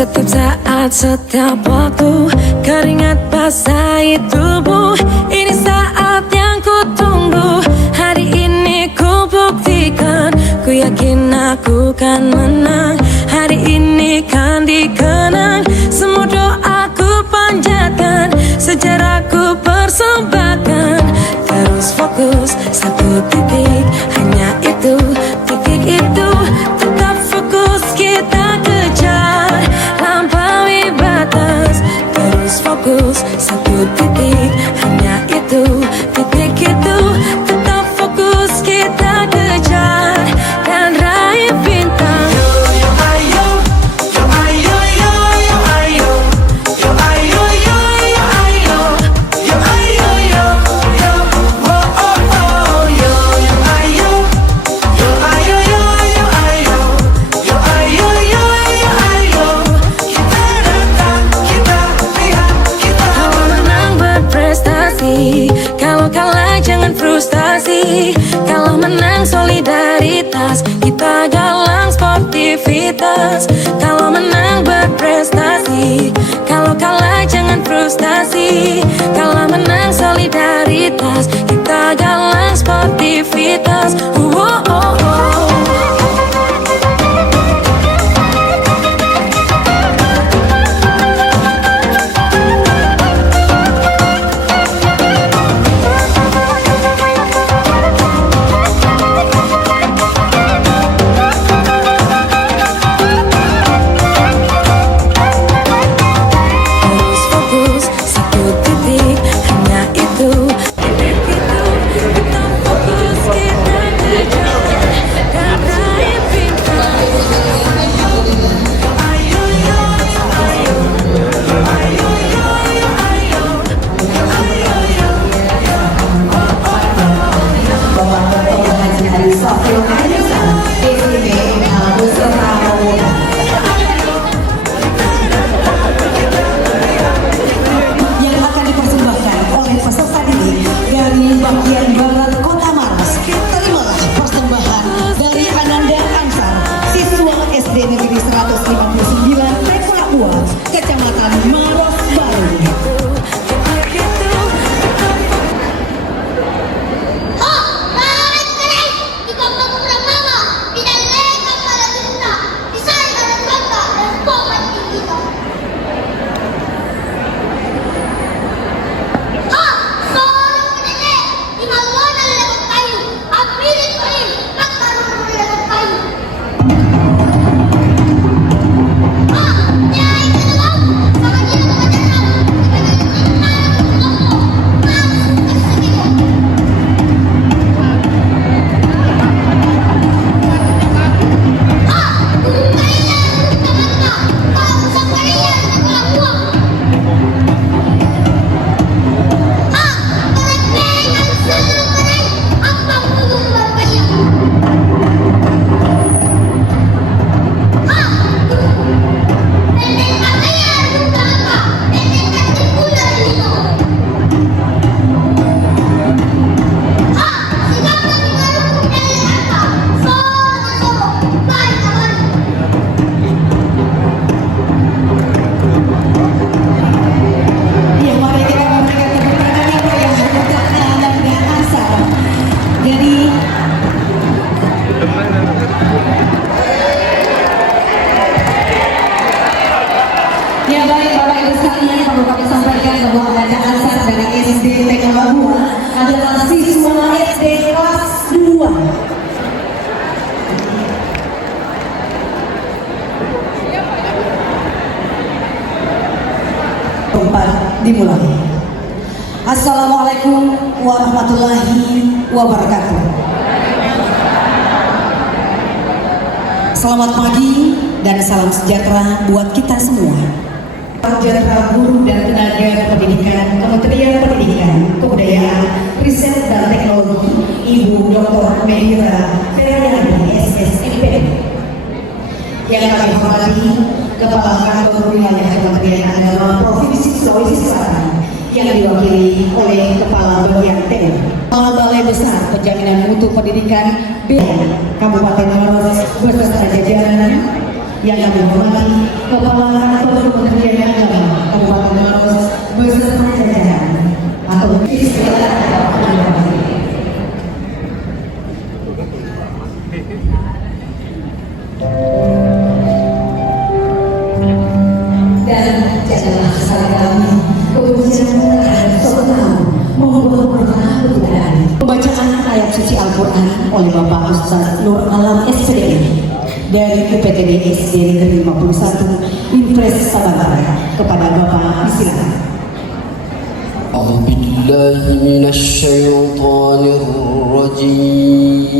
Setiap saat, setiap waktu, keringat basahi tubuh. Ini saat yang ku tunggu. Hari ini ku buktikan, ku yakin aku kan menang. Hari ini kan dikenang, semua doaku panjatkan, sejarahku persembahkan. Terus fokus, satu titik, hanya itu, titik itu. Tetap fokus, kita kejar, lampaui batas. Terus fokus, satu titik, hanya itu, titik itu. Tetap fokus, kita kejar, dan raih bintang. Kalau kalah jangan frustasi, kalau menang solidaritas, kita galang sportivitas. Kalau menang berprestasi, kalau kalah jangan frustasi, kalau menang solidaritas, kita galang sportivitas. Kecamatan Maros Baru. Ya baik Bapak Ibu sekalian, perlu kami sampaikan bahwa anak Ansar dari SD TK Babua adalah siswa SD kelas 2. Tempat dimulai. Assalamualaikum warahmatullahi wabarakatuh. Selamat pagi dan salam sejahtera buat kita semua. Sejahtera guru dan tenaga pendidikan Kementerian Pendidikan, Kebudayaan, Riset dan Teknologi, Ibu Dr. Mehira Feryani SSMP. Yang kami hormati Kepala Kantor Wilayah Kementerian Agama Provinsi Sulawesi Selatan yang diwakili oleh Kepala Bagian TU, Kepala Balai Besar Penjaminan Mutu Pendidikan B Kabupaten Maros beserta jajaran, Yang kami hormati Kepala Kantor Kementerian Agama Kabupaten Maros beserta jajaran atau istilah dan janganlah salah kami kebencian terhadap seorang membuat berkah kebudayaan. Pembacaan ayat suci Al-Quran oleh Bapak Ustaz Nur Alam SPDM dari UPTD SD Negeri 51 Impres Sabara kepada Bapak disilakan. أعوذ بالله من الشيطان الرجيم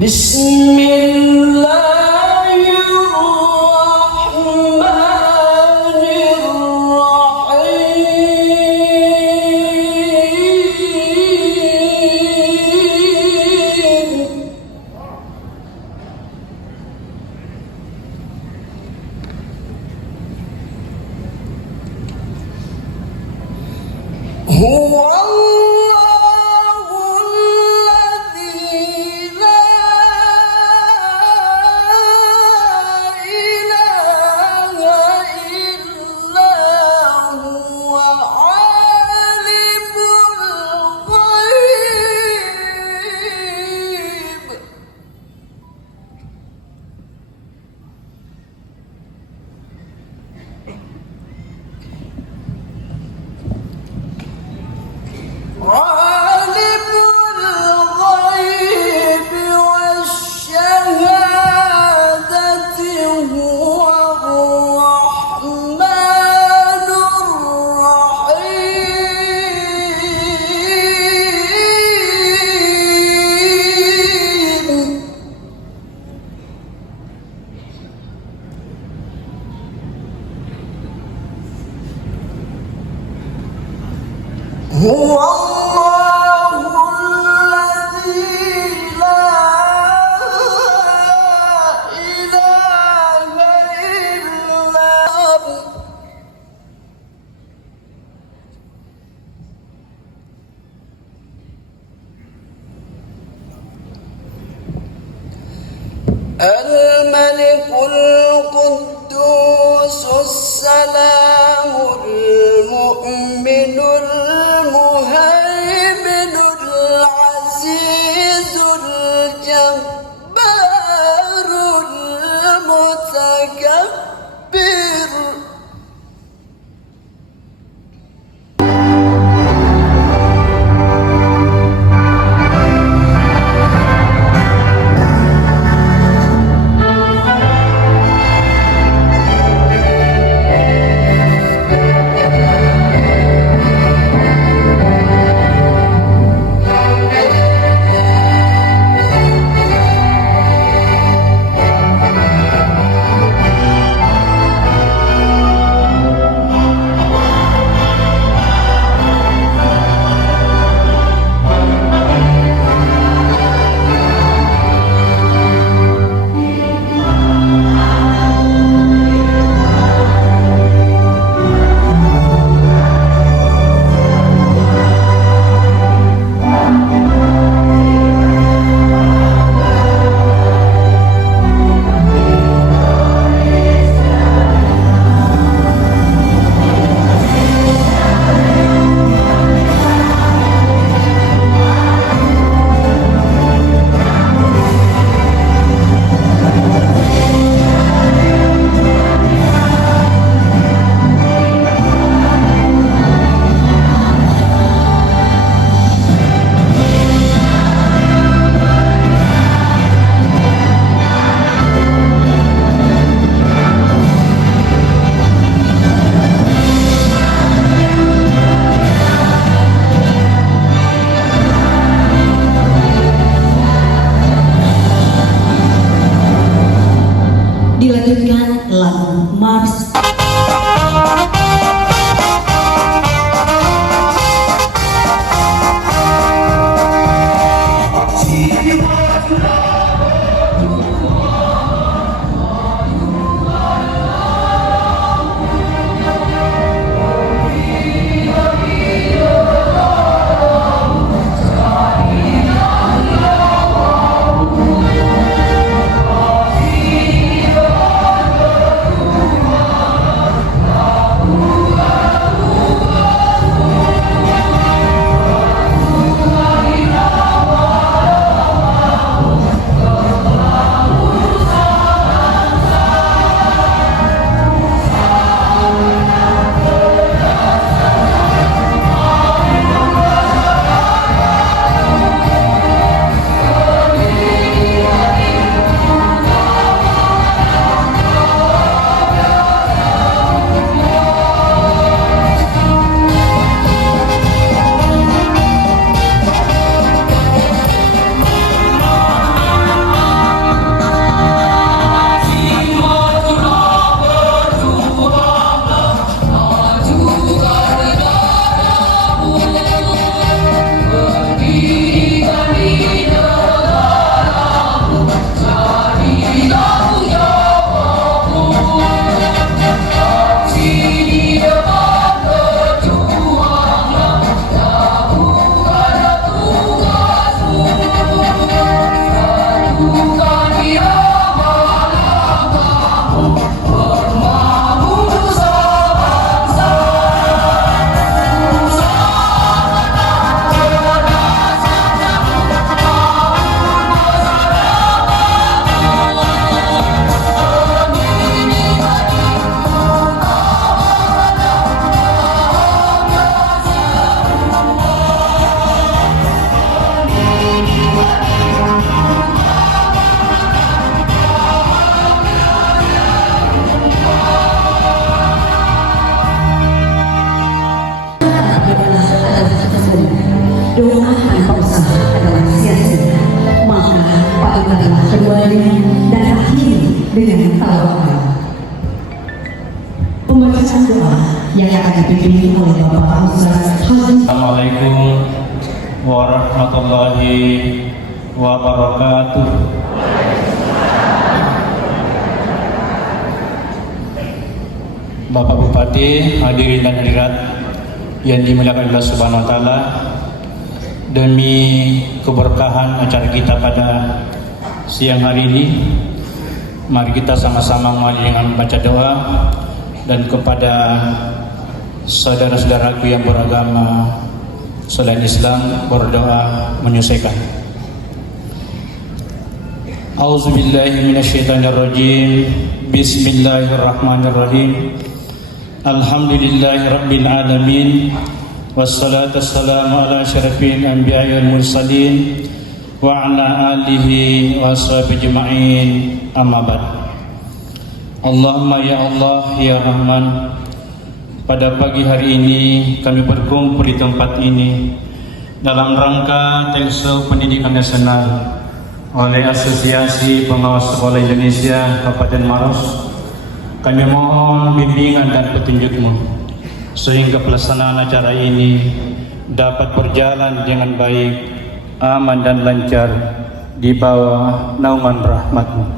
بسم الله الرحمن الرحيم هو الله الذي لا إله إلا هو عالم الغيب عالم الغيب والشهادة هو الرحمن الرحيم هو الله الذي لا إله إلا هو الملك القدوس السلام المؤمن المهيمن العزيز الجبار المتكبر Dilanjutkan lagu Mars. sekalian dan akhiri dengan tawakkal. Pembacaan doa yang akan dipimpin oleh Bapak Ustaz Haji. Assalamualaikum warahmatullahi wabarakatuh. Bapak Bupati, hadirin dan hadirat yang dimuliakan Allah Subhanahu wa taala, demi keberkahan acara kita pada siang hari ini, mari kita sama-sama mulai dengan membaca doa, dan kepada saudara-saudaraku yang beragama selain Islam berdoa menyelesaikan. Auzubillahi minasyaitonirrajim. Bismillahirrahmanirrahim. Alhamdulillahirabbil alamin. Wassalatu wassalamu ala asyrafil anbiya'i wal mursalin wa ala alihi washabihi ajma'in. Amma ba'd. Allahumma ya Allah ya Rahman, pada pagi hari ini kami berkumpul di tempat ini dalam rangka Telso Pendidikan Nasional oleh Asosiasi Pengawas Sekolah Indonesia Kabupaten Maros. Kami mohon bimbingan dan petunjuk-Mu sehingga pelaksanaan acara ini dapat berjalan dengan baik, aman dan lancar di bawah naungan rahmat-Mu.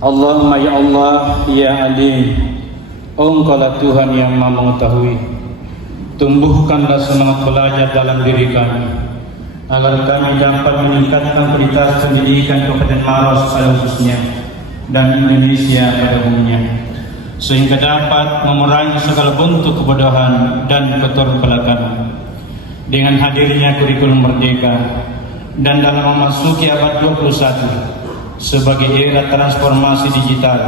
Allahumma ya Allah ya Alim, Engkaulah Tuhan yang Maha Mengetahui. Tumbuhkanlah semangat belajar dalam diri kami, agar kami dapat meningkatkan kualitas pendidikan Kabupaten Maros pada khususnya dan Indonesia pada umumnya, sehingga dapat memerangi segala bentuk kebodohan dan keterbelakangan. Dengan hadirnya kurikulum merdeka dan dalam memasuki abad 21 sebagai era transformasi digital,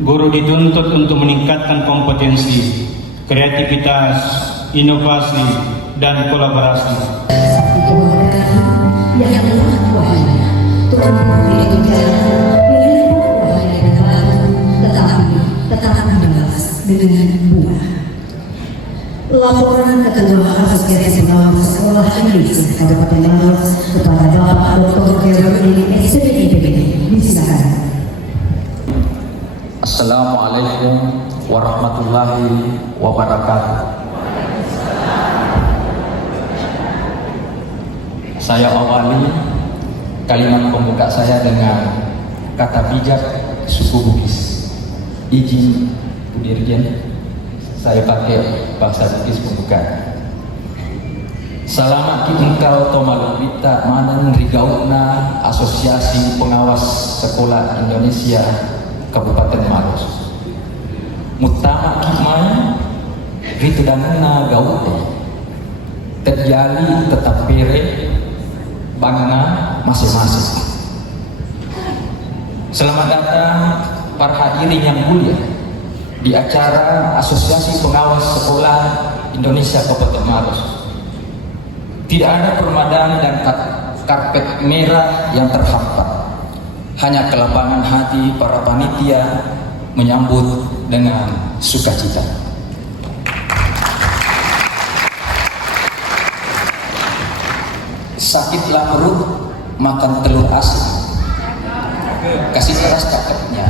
guru dituntut untuk meningkatkan kompetensi, kreativitas, inovasi, dan kolaborasi. Ya Allah, wahai Tuhan memberi tunjangan dengan wahai dan batu, tetapi dibalas dengan buah. Laporan Ketua Asosiasi Pengawas Sekolah Indonesia Kabupaten Maros kepada Bapak Dr. Geraldine SPIPB. Disilakan. Assalamualaikum warahmatullahi wabarakatuh. Saya awali kalimat pembuka saya dengan kata bijak suku Bugis. Izin Bu Dirjen, saya pakai bahasa Bugis pembuka. Salamat engkau tomalubita manan rigauna Asosiasi Pengawas Sekolah Indonesia Kabupaten Maros. Mutama kimai ritu dangna gaute terjali tetap pere bangga masing-masing. Selamat datang para hadirin yang mulia di acara Asosiasi Pengawas Sekolah Indonesia Kabupaten Maros. Tidak ada permadani dan karpet merah yang terhampar, hanya kelapangan hati para panitia menyambut dengan sukacita. Sakitlah perut, makan telur asin, kasih keras kakaknya.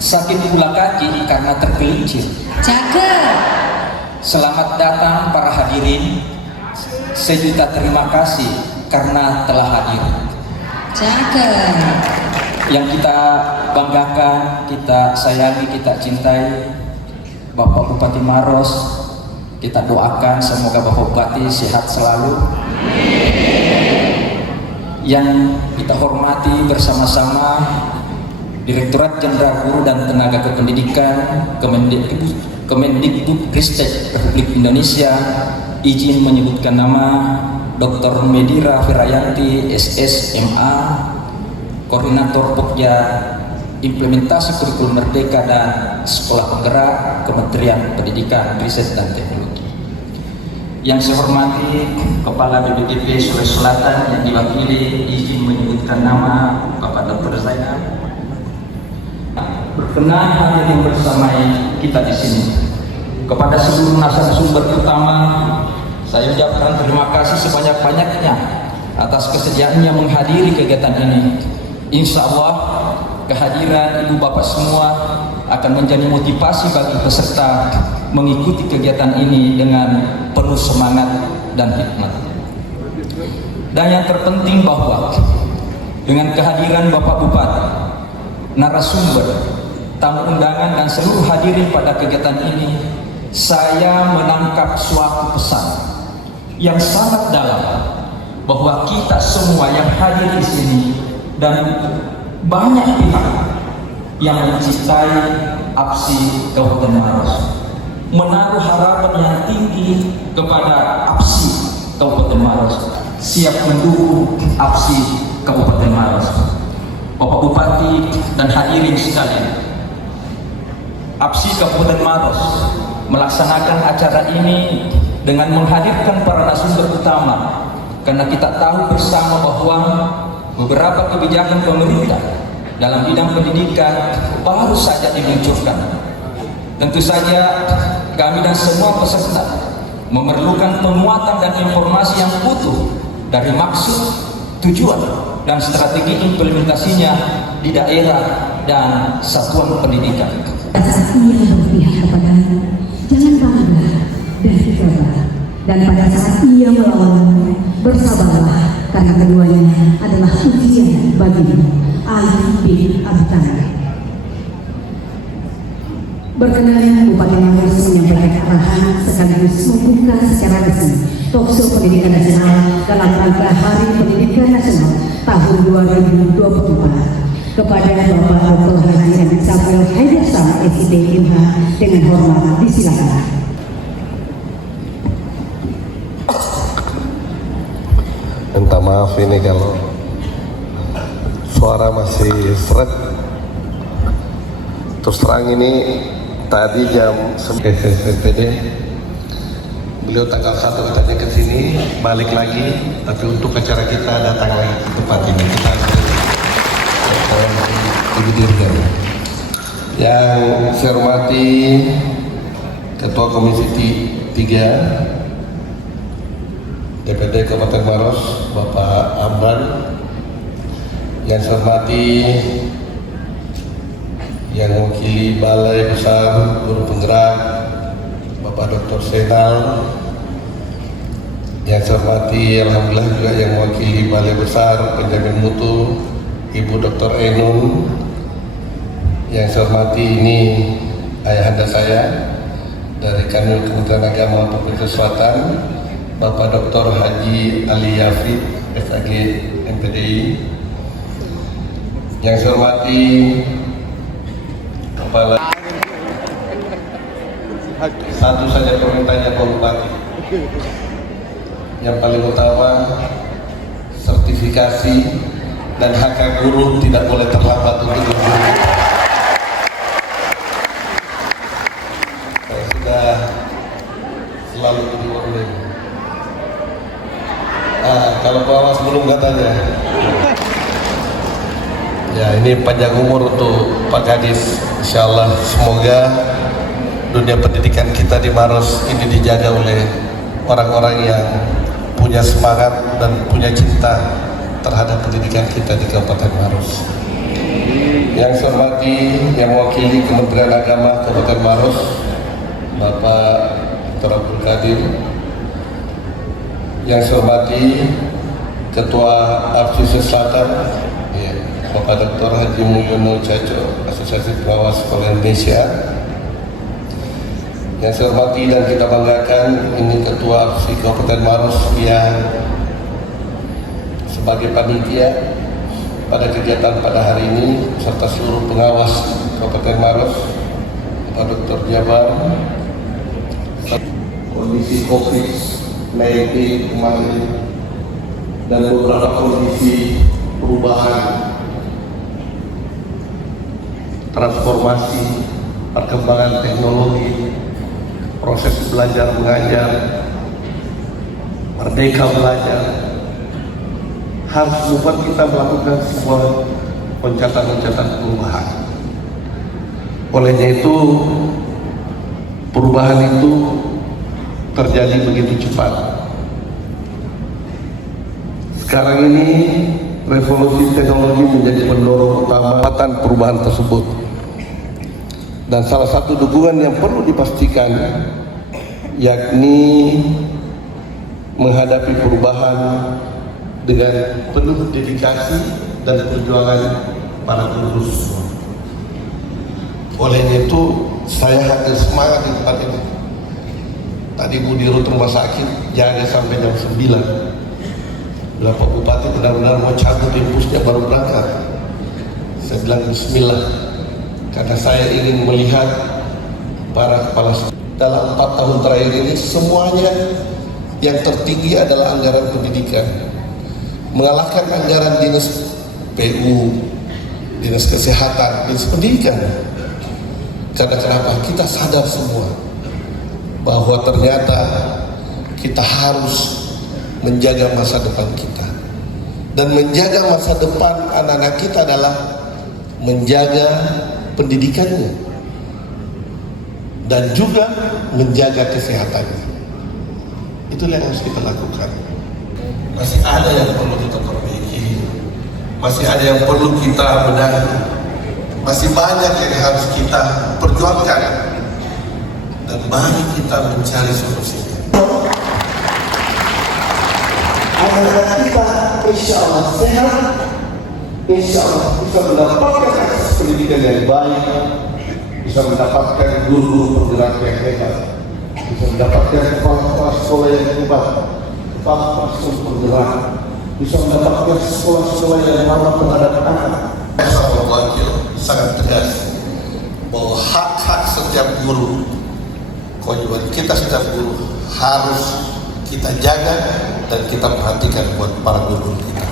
Sakit pula kaki karena tergelincir. Selamat datang para hadirin. Sejuta terima kasih karena telah hadir. Yang kita banggakan, kita sayangi, kita cintai Bapak Bupati Maros. Kita doakan semoga Bapak Bupati sehat selalu. Yang kita hormati bersama-sama Direktorat Jenderal Guru dan Tenaga Kependidikan Kemendikbudristek Republik Indonesia, izin menyebutkan nama Dr. Medira Firayanti SSMA, Koordinator Pokja Implementasi Kurikulum Merdeka dan Sekolah Penggerak Kementerian Pendidikan, Riset dan Teknologi. Yang saya hormati Kepala BPTP Sulawesi Selatan yang diwakili, izin menyebutkan nama Bapak Dr. Zainal. Berkenan hadir bersama kita di sini. Kepada seluruh narasumber utama, saya ucapkan terima kasih sebanyak-banyaknya atas kesediaannya menghadiri kegiatan ini. Insya Allah kehadiran ibu bapak semua akan menjadi motivasi bagi peserta mengikuti kegiatan ini dengan penuh semangat dan hikmat. Dan yang terpenting bahwa dengan kehadiran Bapak Bupati, narasumber, tamu undangan dan seluruh hadirin pada kegiatan ini, saya menangkap suatu pesan yang sangat dalam bahwa kita semua yang hadir di sini dan banyak pihak yang mencintai APSI Kabupaten Maros menaruh harapan yang tinggi kepada APSI Kabupaten Maros, siap mendukung APSI Kabupaten Maros. Bapak Bupati dan hadirin sekalian, APSI Kabupaten Maros melaksanakan acara ini dengan menghadirkan para narasumber utama, karena kita tahu bersama bahwa beberapa kebijakan pemerintah dalam bidang pendidikan baru saja diluncurkan. Tentu saja kami dan semua peserta memerlukan penguatan dan informasi yang utuh dari maksud, tujuan, dan strategi implementasinya di daerah dan satuan pendidikan. Saat ia berpihak kepadamu, jangan bangga dan gegabah. Dan pada saat ia melawanmu, bersabarlah, karena keduanya adalah ujian bagimu. Ali bin Abi Thalib. Berkenan Bupati Maros menyampaikan arahan sekaligus membuka secara resmi Talkshow Pendidikan Nasional dalam rangka Hari Pendidikan Nasional tahun 2024 kepada Bapak Dr. Haji M. Samuel Haidarsam SID MH dengan hormat disilakan. Minta maaf ini kalau suara masih seret. Terus terang ini tadi jam SPPD beliau tanggal 1 katanya ke sini, balik lagi, tapi untuk acara kita datang lagi ke tempat ini. Kita dibidirkan. Yang saya hormati Ketua Komisi 3 DPD Kabupaten Maros, Bapak Amran. Yang saya hormati yang mewakili Balai Besar Guru Penggerak, Bapak Dr. Senal. Yang saya hormati alhamdulillah juga yang mewakili Balai Besar Penjamin Mutu, Ibu Dr. Ainun. Yang saya hormati ini ayahanda saya dari Kanwil Kementerian Agama Provinsi Selatan, Bapak Dr. Haji Ali Yafid, SAG MPDI. Yang saya hormati Kepala, satu saja komentarnya Pak Bupati. Yang paling utama, sertifikasi dan hak guru tidak boleh terlambat untuk dibuat. Saya sudah selalu di warning. Kalau pengawas belum katanya. Ya, ini panjang umur untuk Pak Kadis. Insyaallah semoga dunia pendidikan kita di Maros ini dijaga oleh orang-orang yang punya semangat dan punya cinta terhadap pendidikan kita di Kabupaten Maros. Yang saya hormati yang mewakili Kementerian Agama Kabupaten Maros, Bapak Dr. Abdul Qadir. Yang saya hormati Ketua APSI Selatan, Bapak Dr. Haji Mulyono Caco, Asosiasi Pengawas Sekolah Indonesia. Yang saya hormati dan kita banggakan, ini Ketua APSI Kabupaten Maros yang sebagai panitia pada kegiatan pada hari ini, serta seluruh pengawas Kabupaten Maros, Bapak Dr. Jabar. Kondisi COVID-19 kemarin dan beberapa kondisi perubahan, transformasi, perkembangan teknologi, proses belajar mengajar, merdeka belajar, harus membuat kita melakukan sebuah loncatan-loncatan perubahan. Olehnya itu, perubahan itu terjadi begitu cepat. Sekarang ini revolusi teknologi menjadi pendorong utama perubahan tersebut. Dan salah satu dukungan yang perlu dipastikan yakni menghadapi perubahan dengan penuh dedikasi dan perjuangan para guru semua. Olehnya itu saya hadir semangat di tempat ini. Tadi Bu Dirut Rumah Sakit jaga sampai jam 9. Berapa bupati benar-benar mau cabut impusnya baru berangkat. Saya bilang bismillah, karena saya ingin melihat para kepala dalam 4 tahun terakhir ini semuanya yang tertinggi adalah anggaran pendidikan, mengalahkan anggaran dinas PU, dinas kesehatan, dinas pendidikan. Karena kenapa? Kita sadar semua bahwa ternyata kita harus menjaga masa depan kita, dan menjaga masa depan anak-anak kita adalah menjaga pendidikannya dan juga menjaga kesehatannya. Itulah yang harus kita lakukan. Masih ada yang perlu kita perbaiki, masih ada yang perlu kita benahi, masih banyak yang harus kita perjuangkan, dan mari kita mencari solusinya. Agar kita insya Allah sehat, insya Allah bisa mendapatkan akses pendidikan yang baik, bisa mendapatkan guru-guru penggerak yang hebat, bisa mendapatkan kepala sekolah yang hebat, kepala penggerak, bisa mendapatkan sekolah-sekolah yang ramah terhadap anak. Saya wakil sangat tegas bahwa hak-hak setiap guru, kewajiban kita setiap guru harus kita jaga dan kita perhatikan buat para guru kita.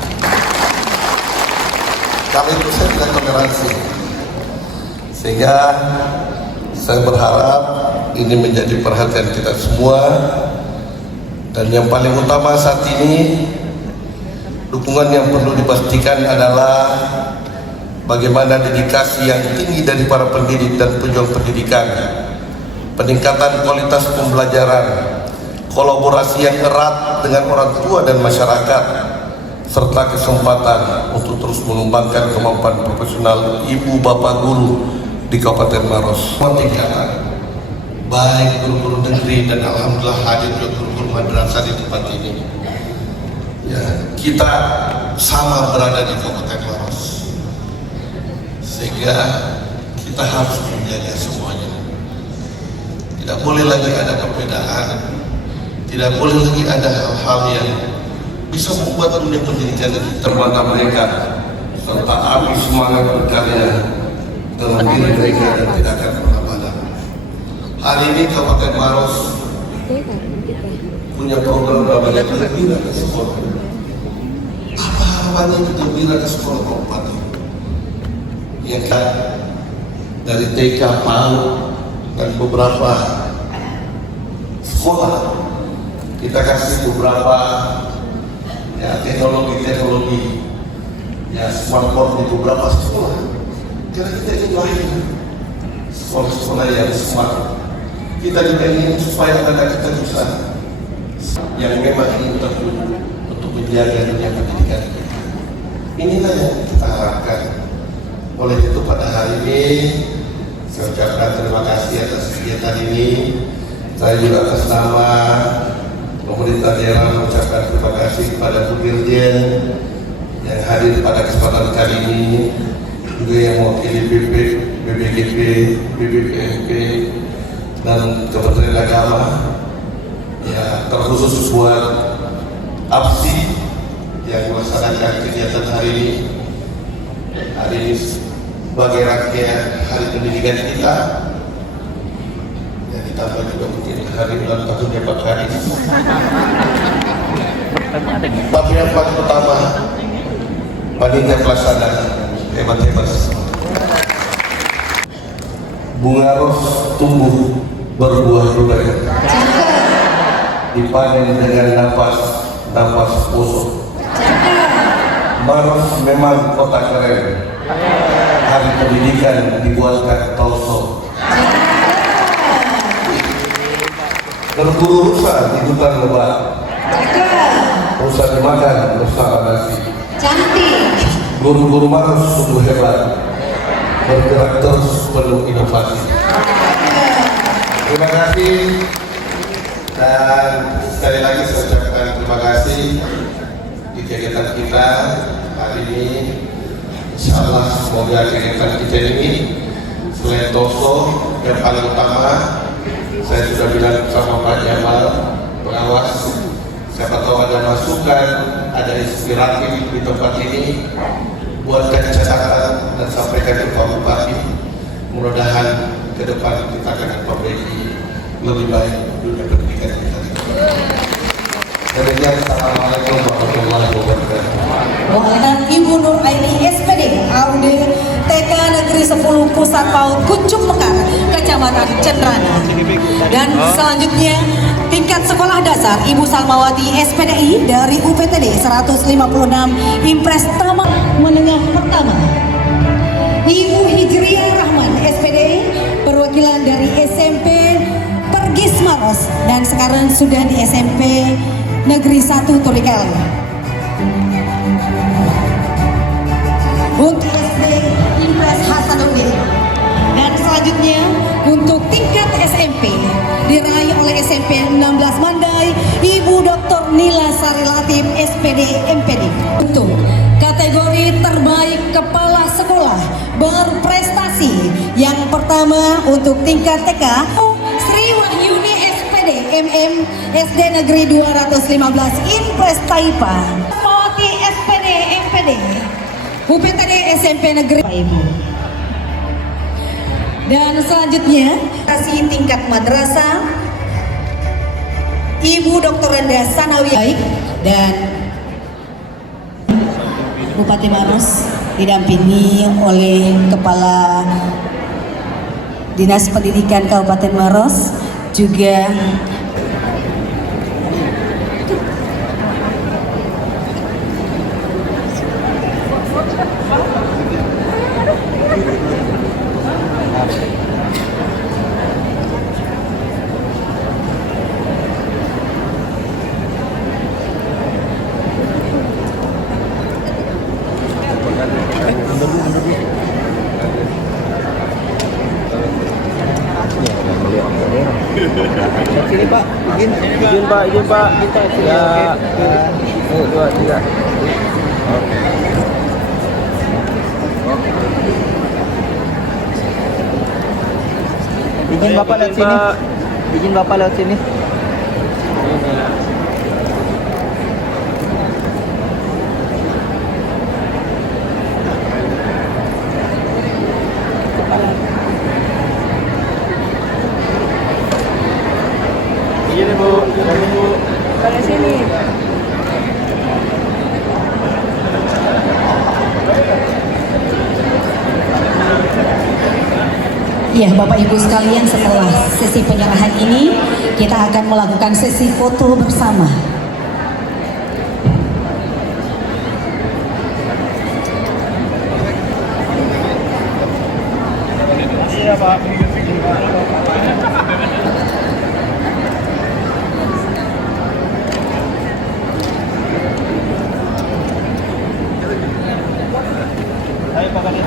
Karena itu saya tidak toleransi, sehingga saya berharap ini menjadi perhatian kita semua. Dan yang paling utama saat ini, dukungan yang perlu dipastikan adalah bagaimana dedikasi yang tinggi dari para pendidik dan pejuang pendidikan, peningkatan kualitas pembelajaran, kolaborasi yang erat dengan orang tua dan masyarakat, serta kesempatan untuk terus mengembangkan kemampuan profesional ibu bapak guru di Kabupaten Maros. Tingkatan, baik guru-guru negeri dan alhamdulillah hadir juga guru-guru madrasah di tempat ini. Ya, kita sama berada di Kabupaten Maros, sehingga kita harus menjaga semuanya. Tidak boleh lagi ada perbedaan, tidak boleh lagi ada hal-hal yang bisa membuat dunia pendidikan terbantah mereka, serta api semangat berkarya dalam diri mereka dan tidak akan pernah padam. Hari ini Kabupaten Maros punya program namanya Gembira ke Sekolah. Apa harapannya Gembira ke Sekolah Kabupaten? Ya kan, dari TK, PAUD dan beberapa sekolah kita kasih beberapa ya teknologi ya smartphone di beberapa sekolah. Karena kita ingin lahir sekolah-sekolah yang smart. Kita juga ingin supaya anak kita bisa yang memang ingin terjun untuk menjaga dunia pendidikan. Inilah yang kita harapkan. Oleh itu pada hari ini saya ucapkan terima kasih atas kegiatan ini. Saya juga atas nama pemerintah daerah mengucapkan terima kasih kepada Bu Dirjen yang hadir pada kesempatan kali ini, juga yang mewakili BPGP, BPPMP dan Kementerian Agama. Ya, terkhusus buat APSI yang melaksanakan kegiatan hari ini. Hari ini sebagai rangkaian Hari Pendidikan kita, ya ditambah juga mungkin hari ulang tahunnya Pak Kadis. Tapi yang paling utama, panitia pelaksana hebat-hebat. Bunga ros tumbuh berbuah rudanya, dipanen dengan nafas kosong. Maros memang kota keren. Hari pendidikan dibuatkan Tolso. Berburu rusa di hutan lebat. usah dimakan, bersama nasi. Cantik. Guru-guru Maros sungguh hebat, bergerak terus penuh inovasi. Terima kasih, dan sekali lagi saya ucapkan terima kasih di kegiatan kita hari ini. Insya Allah semoga kegiatan kita ini selain doso yang paling utama, saya sudah bilang sama Pak Jamal pengawas, siapa tahu ada masukan, ada inspiratif di tempat ini, buatkan catatan dan sampaikan ke Pak Bupati. Mudah-mudahan ke depan kita akan memperbaiki lebih baik dunia pendidikan kita. Demikian, assalamualaikum warahmatullahi wabarakatuh. Waalaikumsalam. Ibu Nur Aini SPD AUD TK Negeri 10 Pusat PAUD Kuncung Mekar, Kecamatan Cendrana. Dan selanjutnya tingkat sekolah dasar Ibu Salmawati SPDI dari UPTD 156 Impres Taman Menengah Pertama. Ibu Hijriah Rahman SPDI perwakilan dari SMP Pergis Maros dan sekarang sudah di SMP Negeri 1 Tolikal. Untuk SD Impres Hasanuddin. Dan selanjutnya untuk tingkat SMP diraih oleh SMP 16 Mandai Ibu Dr. Nila Sari Latif SPD MPD. Untuk kategori terbaik kepala sekolah berprestasi yang pertama untuk tingkat TK Sri Wahyuni SPD MM SD Negeri 215 Impres Taipa. Mawati SPD MPD UPTD SMP Negeri Pak Ibu. Dan selanjutnya kasih tingkat madrasah Ibu Dr. Renda Sanawi Baik dan Bupati Maros didampingi oleh Kepala Dinas Pendidikan Kabupaten Maros, juga izin Pak, kita ya. 1, 2, 3. Izin Bapak lewat sini. Izin Bapak lewat sini. Iya Bu, pada sini. Ya, Bapak Ibu sekalian, setelah sesi penyerahan ini kita akan melakukan sesi foto bersama. Iya Pak.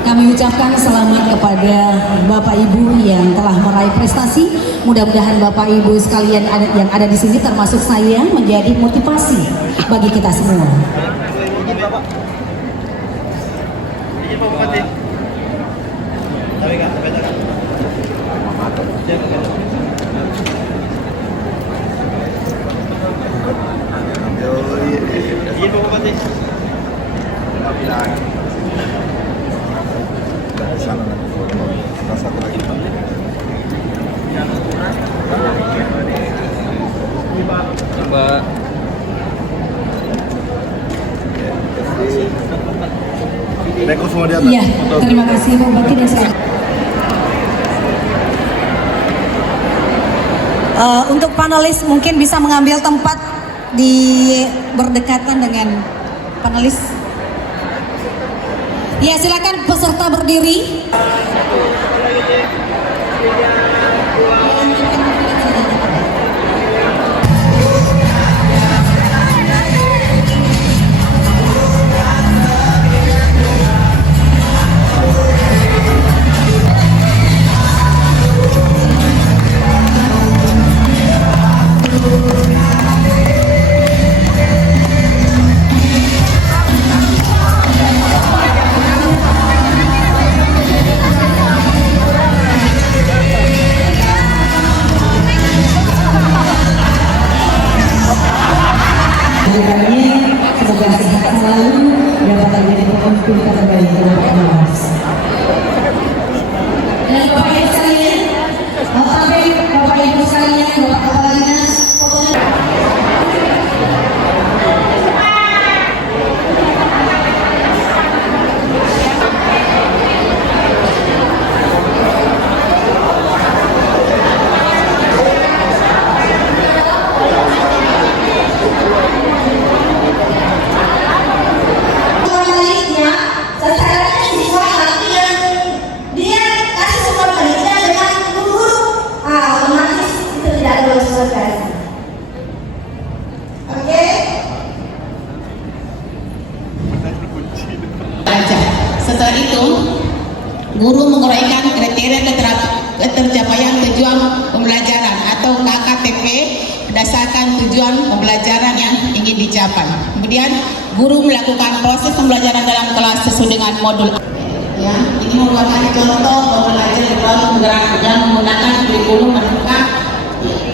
Kami ucapkan selamat kepada Bapak Ibu yang telah meraih prestasi. Mudah-mudahan Bapak Ibu sekalian yang ada di sini termasuk saya menjadi motivasi bagi kita semua. Izin Bapak. Izin Pak Bupati. Tapi kan, izin Pak Bupati. Satu lagi Pak. Mbak. Rekor semua di atas. Iya, terima kasih Pak Bupati dan saya. Untuk panelis mungkin bisa mengambil tempat di berdekatan dengan panelis. Ya, silakan peserta berdiri. dapat menjadi pemimpin terbaik untuk Mars. Dan Bapak Ibu sekalian, Bapak Ibu sekalian, Bapak Kepala Dinas, setelah itu, guru menguraikan kriteria ketercapaian tujuan pembelajaran atau KKTP berdasarkan tujuan pembelajaran yang ingin dicapai. Kemudian, guru melakukan proses pembelajaran dalam kelas sesuai dengan modul. Ya, ini merupakan contoh pembelajaran yang menggunakan kurikulum terbuka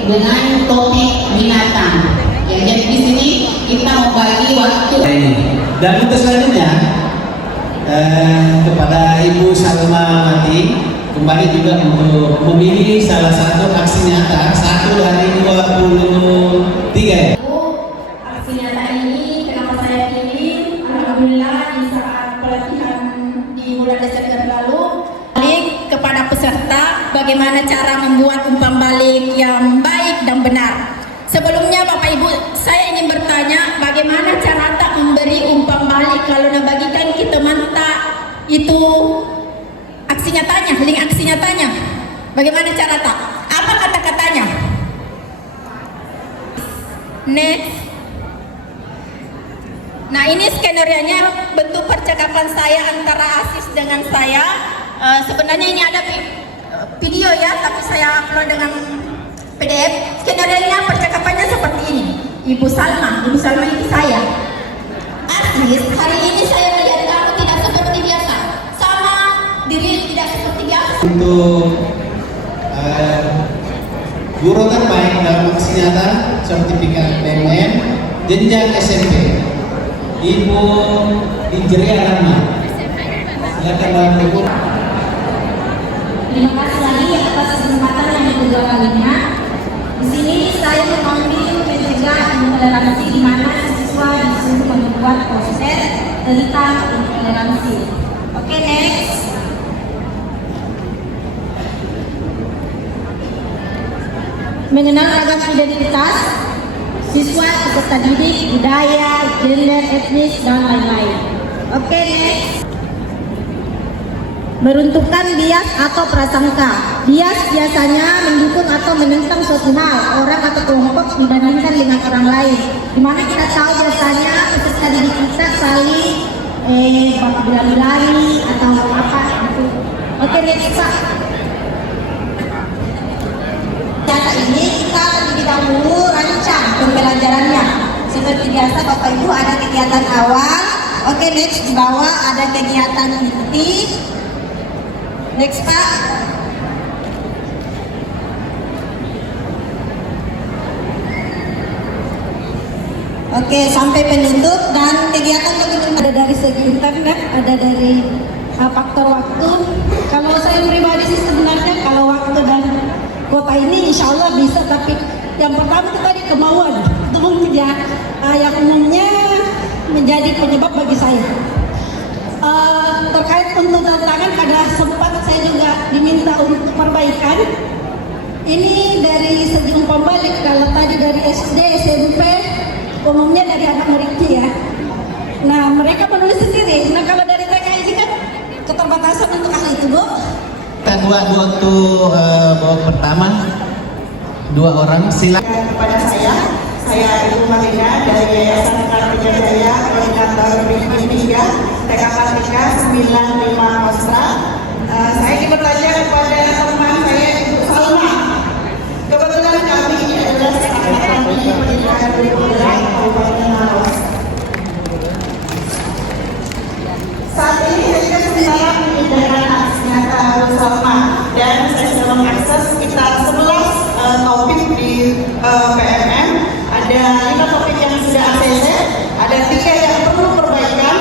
dengan topik binatang. Ya, jadi di sini kita membagi waktu. Dan untuk selanjutnya kepada Ibu Salma Mati kembali juga untuk memilih salah satu aksi nyata 1 hari 23. Aksi nyata ini kenapa saya pilih? Alhamdulillah di saat pelatihan di bulan Desember lalu, balik kepada peserta bagaimana cara membuat umpan balik yang baik dan benar. Sebelumnya Bapak Ibu, saya ingin bertanya bagaimana cara tak memberi umpan balik kalau nak bagikan kita mantak itu aksi nyatanya, link aksi nyatanya. Bagaimana cara tak? Apa kata-katanya? Next. Nah, ini skenario-nya bentuk percakapan saya antara Asis dengan saya. Sebenarnya ini ada video ya, tapi saya upload dengan PDF. Skenario-nya percakapannya seperti ini. Ibu Salma ini saya. Asis, hari ini saya melihat kamu tidak seperti biasa. Sama diri tidak seperti biasa. Untuk guru terbaik dalam aksi nyata sertifikat PMN jenjang SMP, Ibu Injria Rahma. Silakan Ibu. Terima kasih lagi atas kesempatan yang kedua kalinya. Di sini saya mengambil mencegah intoleransi di mana siswa disuruh membuat proses tentang intoleransi. Oke, next. Mengenal ragam identitas siswa, peserta didik, budaya, gender, etnis, dan lain-lain. Oke, next. Meruntuhkan bias atau prasangka. Bias biasanya mendukung atau menentang suatu hal, orang atau kelompok dibandingkan dengan orang lain. Dimana kita tahu biasanya peserta didik kita saling berlari-lari atau apa gitu. Oke, next Pak. Data ini kita terlebih dahulu rancang pembelajarannya. Seperti biasa Bapak Ibu ada kegiatan awal. Oke, next di bawah ada kegiatan inti. Next Pak. Oke, sampai penutup dan kegiatan ada dari segi internet, ada dari faktor waktu. Kalau saya pribadi sih sebenarnya kalau waktu dan kota ini insya Allah bisa, tapi yang pertama itu tadi kemauan untuk yang umumnya menjadi penyebab bagi saya. Terkait untuk tantangan ada sempat saya juga diminta untuk perbaikan. Ini dari segi umpan balik, kalau tadi dari SD, SMP, umumnya dari anak muridnya ya. Nah, mereka menulis sendiri. Nah, kalau dari TK ini kan keterbatasan untuk ahli itu, Bu. Kita buat untuk babak pertama 2 orang, silakan. Kepada saya Ibu Marina dari Yayasan Kartija Jaya, koordinator BIM 3, TKK 95 Kostra. Saya ingin bertanya kepada teman saya Ibu Salma. Kebetulan kami adalah sekarang di pendidikan Wilayah Kabupaten Maros. Saat ini saya sedang memindahkan aksi nyata Ibu Salma dan saya sudah mengakses sekitar 11 topik di PMM. Ada 5 topik yang sudah ACC, ada 3 yang perlu perbaikan,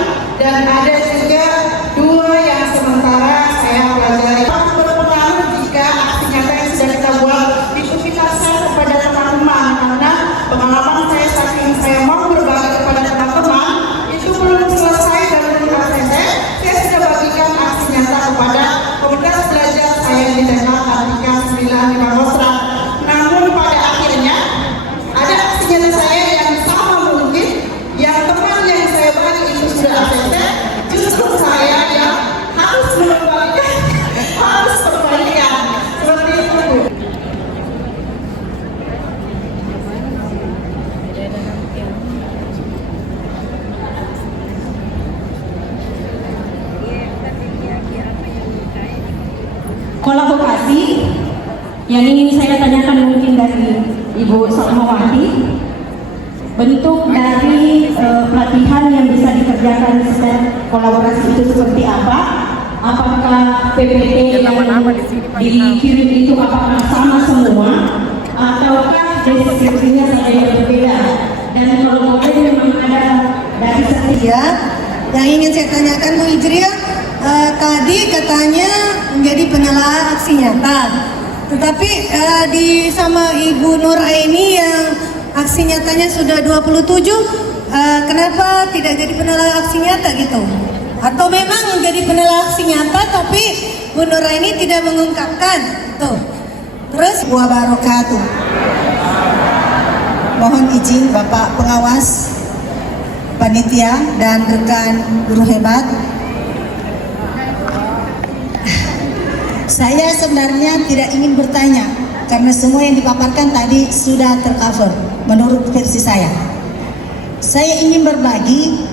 Yang ingin saya tanyakan mungkin dari Ibu Sokmawati, bentuk dari pelatihan yang bisa dikerjakan secara kolaborasi itu seperti apa? Apakah PPT yang dikirim itu apakah sama semua? Ataukah deskripsinya saja yang berbeda? Dan kalau boleh memang ada dari Ya, yang ingin saya tanyakan Bu Ijria, tadi katanya menjadi penelaah aksi nyata. Tetapi di sama Ibu Nur Aini yang aksi nyatanya sudah 27, kenapa tidak jadi penelaah aksi nyata gitu? Atau memang menjadi penelaah aksi nyata tapi Bu Nur Aini tidak mengungkapkan tuh. Terus wabarakatuh. Mohon izin Bapak pengawas, panitia dan rekan guru hebat. Saya sebenarnya tidak ingin bertanya karena semua yang dipaparkan tadi sudah tercover menurut versi saya. Saya ingin berbagi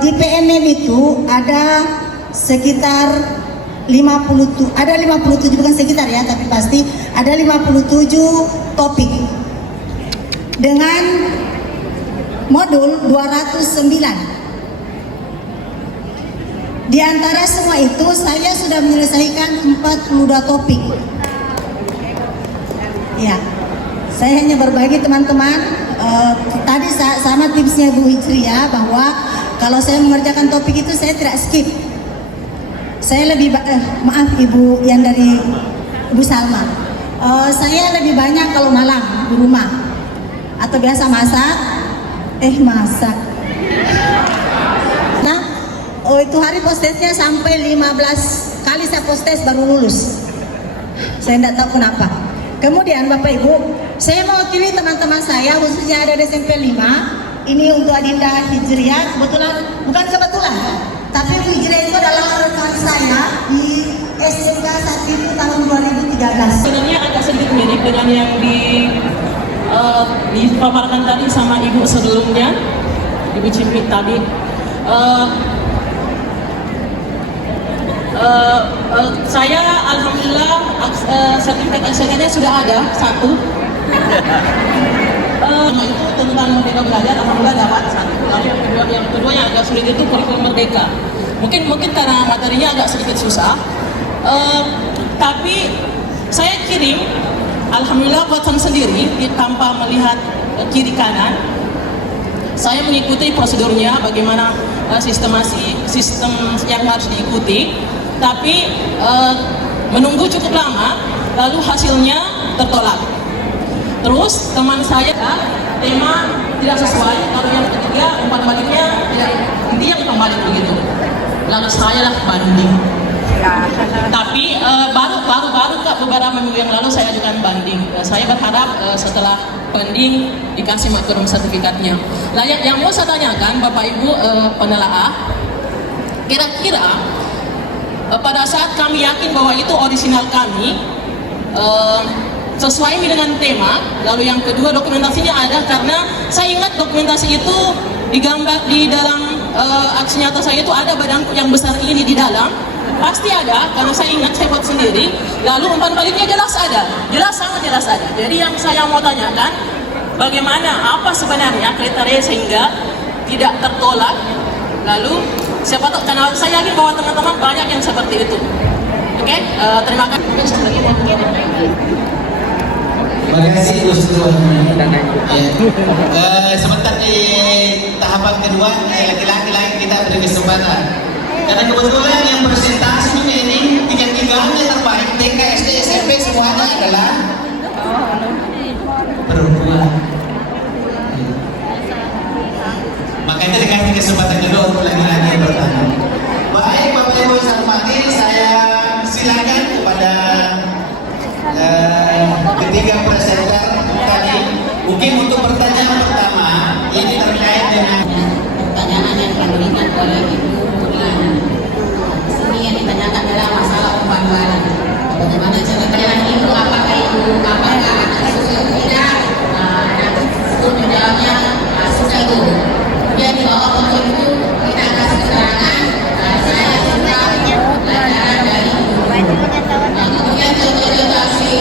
di PNM itu ada sekitar 57 bukan sekitar ya, tapi pasti ada 57 topik dengan modul 209. Di antara semua itu saya sudah menyelesaikan 42 topik. Ya, saya hanya berbagi teman-teman. Tadi sama tipsnya Bu Ijria bahwa kalau saya mengerjakan topik itu saya tidak skip. Saya lebih maaf Ibu yang dari Ibu Salma. Saya lebih banyak kalau malam di rumah atau biasa masak. Itu hari postesnya sampai 15 kali saya postes baru lulus. Saya tidak tahu kenapa. Kemudian Bapak Ibu, saya mewakili teman-teman saya khususnya ada di SMP 5. Ini untuk Adinda Hijriah, bukan kebetulan, tapi Hijriah itu adalah rekan saya di SMK 1 itu tahun 2013. Sebenarnya agak sedikit mirip dengan yang dipaparkan tadi sama Ibu sebelumnya, Ibu Cipit tadi. Saya alhamdulillah sertifikat SNK-nya sudah ada satu. Itu tentang Merdeka Belajar, alhamdulillah dapat satu. Lalu yang kedua yang agak sulit itu kurikulum Merdeka. Mungkin karena materinya agak sedikit susah. Tapi saya kirim, alhamdulillah buatan sendiri tanpa melihat kiri kanan. Saya mengikuti prosedurnya, bagaimana sistem yang harus diikuti. Tapi menunggu cukup lama, lalu hasilnya tertolak. Terus teman saya tema tidak sesuai, lalu yang ketiga umpan baliknya dia umpan balik begitu. Lalu saya lah banding. Tapi baru beberapa minggu yang lalu saya ajukan banding. Saya berharap setelah banding dikasih makrum sertifikatnya. Nah, yang mau saya tanyakan Bapak Ibu penelaah, kira-kira pada saat kami yakin bahwa itu orisinal kami, sesuai dengan tema. Lalu yang kedua dokumentasinya ada, karena saya ingat dokumentasi itu digambar di dalam aksi nyata saya itu ada badanku yang besar ini di dalam. Pasti ada, karena saya ingat saya buat sendiri. Lalu umpan baliknya sangat jelas ada. Jadi yang saya mau tanyakan, bagaimana, apa sebenarnya kriteria sehingga tidak tertolak? Lalu siapa tahu, karena saya yakin bahwa teman-teman banyak yang seperti itu. Oke, terima kasih. Terima kasih Bu Sutru. Sebentar di tahapan kedua, laki-laki lain kita beri kesempatan. Karena kebetulan yang presentasi juga ini tiga-tiganya terbaik, TK, SD, SMP semuanya adalah perempuan. Makanya dikasih kesempatan kedua untuk laki-laki yang bertanya. Baik Bapak Ibu yang hormati, saya silakan kepada ketiga presenter tadi. Mungkin untuk pertanyaan pertama ini terkait dengan pertanyaan yang diberikan oleh Ibu Murlana. Sini yang ditanyakan adalah masalah umpan balik. Bagaimana cara jalan Ibu? Apakah anak suka tidak? Anak itu menjawabnya suka Ibu. Kemudian di bawah foto itu kita kasih keterangan saya suka pelajaran dari Ibu. Kemudian contoh-contoh aksi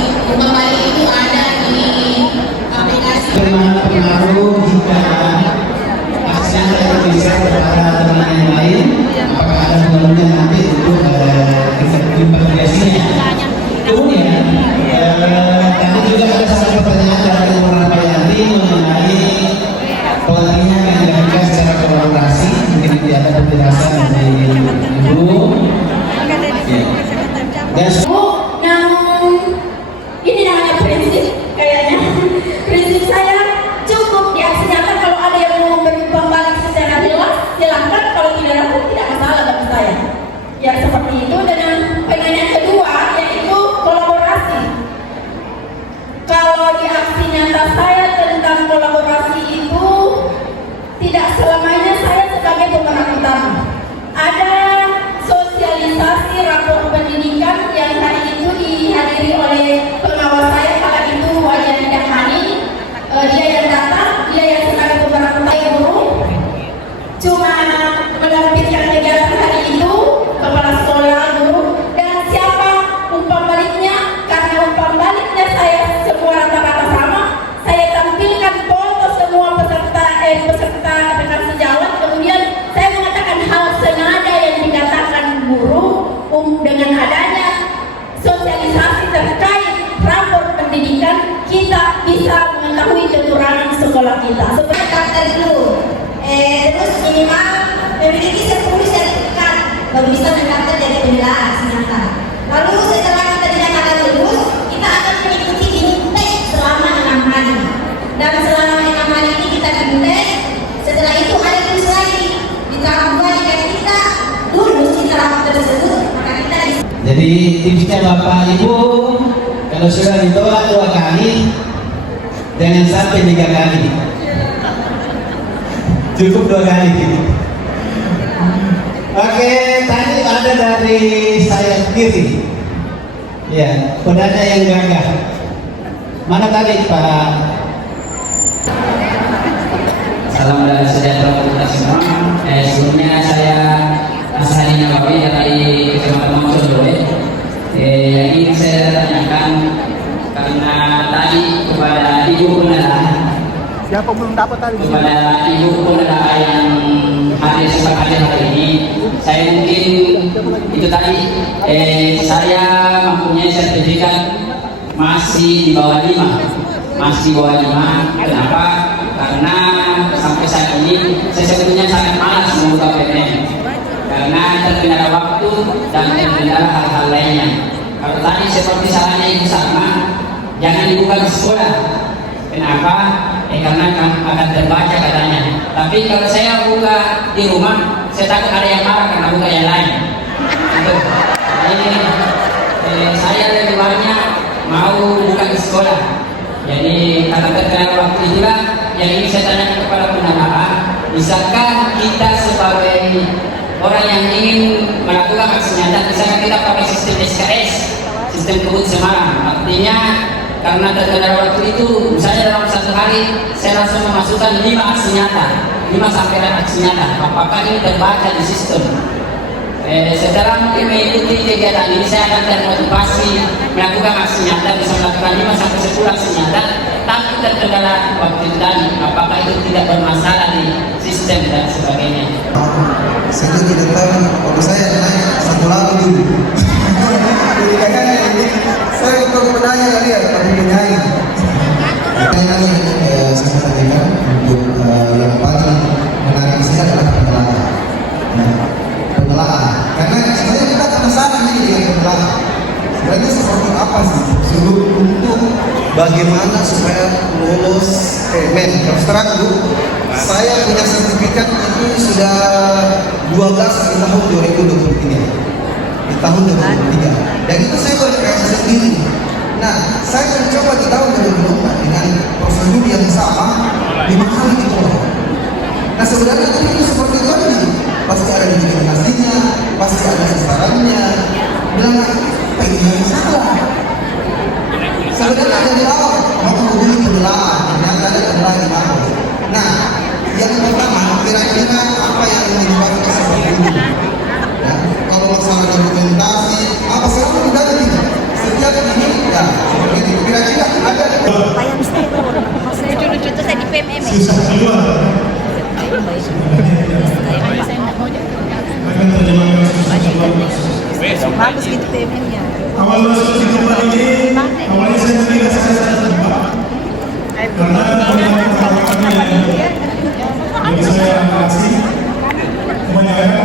penjelasan dari Ibu. Ya. Dan namun ini namanya prinsip kayaknya. Prinsip saya cukup diaksikan kalau ada yang mau memberi pembalik secara jelas, silahkan. Kalau tidak ada, tidak masalah bagi saya. Ya seperti itu. Dan yang kedua yaitu kolaborasi. Kalau di aksi nyata saya tentang kolaborasi itu tidak selamanya saya sebagai pemeran utama. Ada sosialisasi rapor pendidikan yang hari itu dihadiri oleh pengawas saya kala itu Wayan Dahani. Dia yang datang, dia yang sebagai pemeran utama guru. Cuma menerbitkan kegiatan hari itu kepala sekolah, guru, dan siapa umpan baliknya? Karena umpan baliknya saya semua rata-rata sama. Saya tampilkan foto semua peserta dengan sejawat. Kemudian saya mengatakan hal senada yang dikatakan guru dengan adanya sosialisasi terkait rapor pendidikan, kita bisa mengetahui kekurangan sekolah kita. Seperti kata dulu, terus minimal memiliki 10 sertifikat baru bisa mendaftar dari pembelaan senjata. Lalu setelah kita dinyatakan lulus, kita akan mengikuti tes selama 6 hari. Dan selama 6 hari ini kita tes. Setelah itu ada tulis lagi di tahap 2 jika kita lulus di tahap tersebut, maka kita jadi tipsnya Bapak Ibu, kalau sudah ditolak 2 kali, jangan sampai 3 kali. Cukup 2 kali. Oke, tadi ada dari sayap kiri. Ya, pedanya yang gagah. Mana tadi Pak? Salam dan sejahtera untuk kita semua. Sebelumnya saya Asani Nawawi dari Kecamatan Mojokerto. Ingin saya tanyakan karena tadi kepada Ibu Penela. Siapa belum dapat tadi? Kepada Ibu Penela yang hadir hari ini, saya mungkin itu tadi saya mempunyai sertifikat masih di bawah 5. Masih bawah 5. Kenapa? Karena sampai saat ini saya sebetulnya sangat malas membuka PTN karena terkendala waktu dan terkendala hal-hal lainnya. Kalau tadi seperti salahnya itu sama, jangan dibuka di sekolah. Kenapa? Karena akan terbaca katanya. Tapi kalau saya buka di rumah, saya takut ada yang marah karena buka yang lain. Jadi saya lebih banyak mau buka di sekolah. Jadi karena terkendala waktu itulah yang ini saya tanyakan kepada pendamping, bisakah kita sebagai orang yang ingin melakukan aksi nyata, misalnya kita pakai sistem SKS, sistem kebut Semarang, artinya karena terkendala waktu itu, misalnya dalam 1 hari saya langsung memasukkan 5 aksi nyata, 5 sampai aksi nyata, apakah ini terbaca di sistem? Setelah mungkin mengikuti kegiatan ini, saya akan termotivasi melakukan aksi nyata, bisa melakukan 5 sampai 10 aksi nyata, tapi terkendala waktu tadi, apakah itu tidak bermasalah di sistem dan sebagainya? Saya tidak tahu kalau saya naik 1 lagu dulu. Jadi kakaknya ini saya untuk menanya kali ya, tapi menyanyi. Ini saya sampaikan untuk yang paling menarik saya adalah penelaahan. Penelaahan, karena sebenarnya kita penasaran ini dengan penelaahan. Sebenarnya seperti apa sih untuk bagaimana supaya lulus terus terang Bu, saya punya sertifikat itu sudah 12 di tahun 2023 di tahun 2023 dan itu saya berkreasi sendiri. Nah, saya mencoba di tahun 2024 dengan prosedur yang sama 5 kali ditolak. Nah, sebenarnya itu seperti itu aja, pasti ada diskriminasinya, pasti ada sasarannya. Bilang apa ini salah? Sebenarnya ada di awal mau menghubungi penelaahan, ternyata ada penelaahan di mana. Nah, yang pertama kira-kira apa yang menyebabkan seperti ini? Ya, kalau masalah dokumentasi, apa selalu tidak ada ini? Setiap ini, ya seperti itu. Kira-kira ada. lucu-lucu itu saya di PMM. Susah keluar. Bagus gitu PMM-nya. Awal masuk di tempat ini, awalnya saya tidak sadar tempat. Karena banyak pertanyaan yang saya kasih, kebanyakan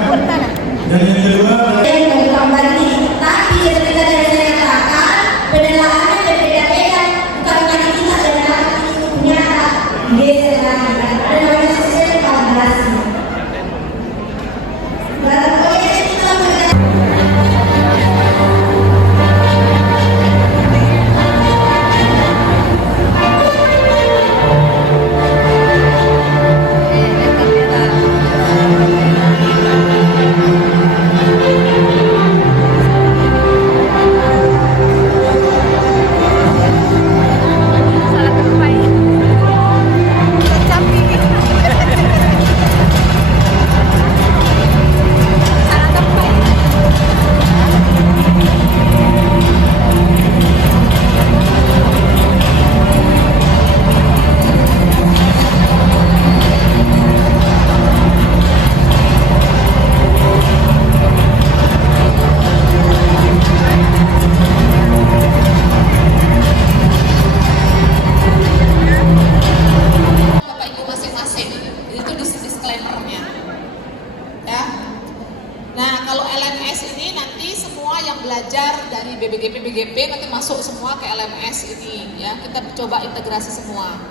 Nah, kalau LMS ini nanti semua yang belajar dari BGP nanti masuk semua ke LMS ini ya. Kita coba integrasi semua.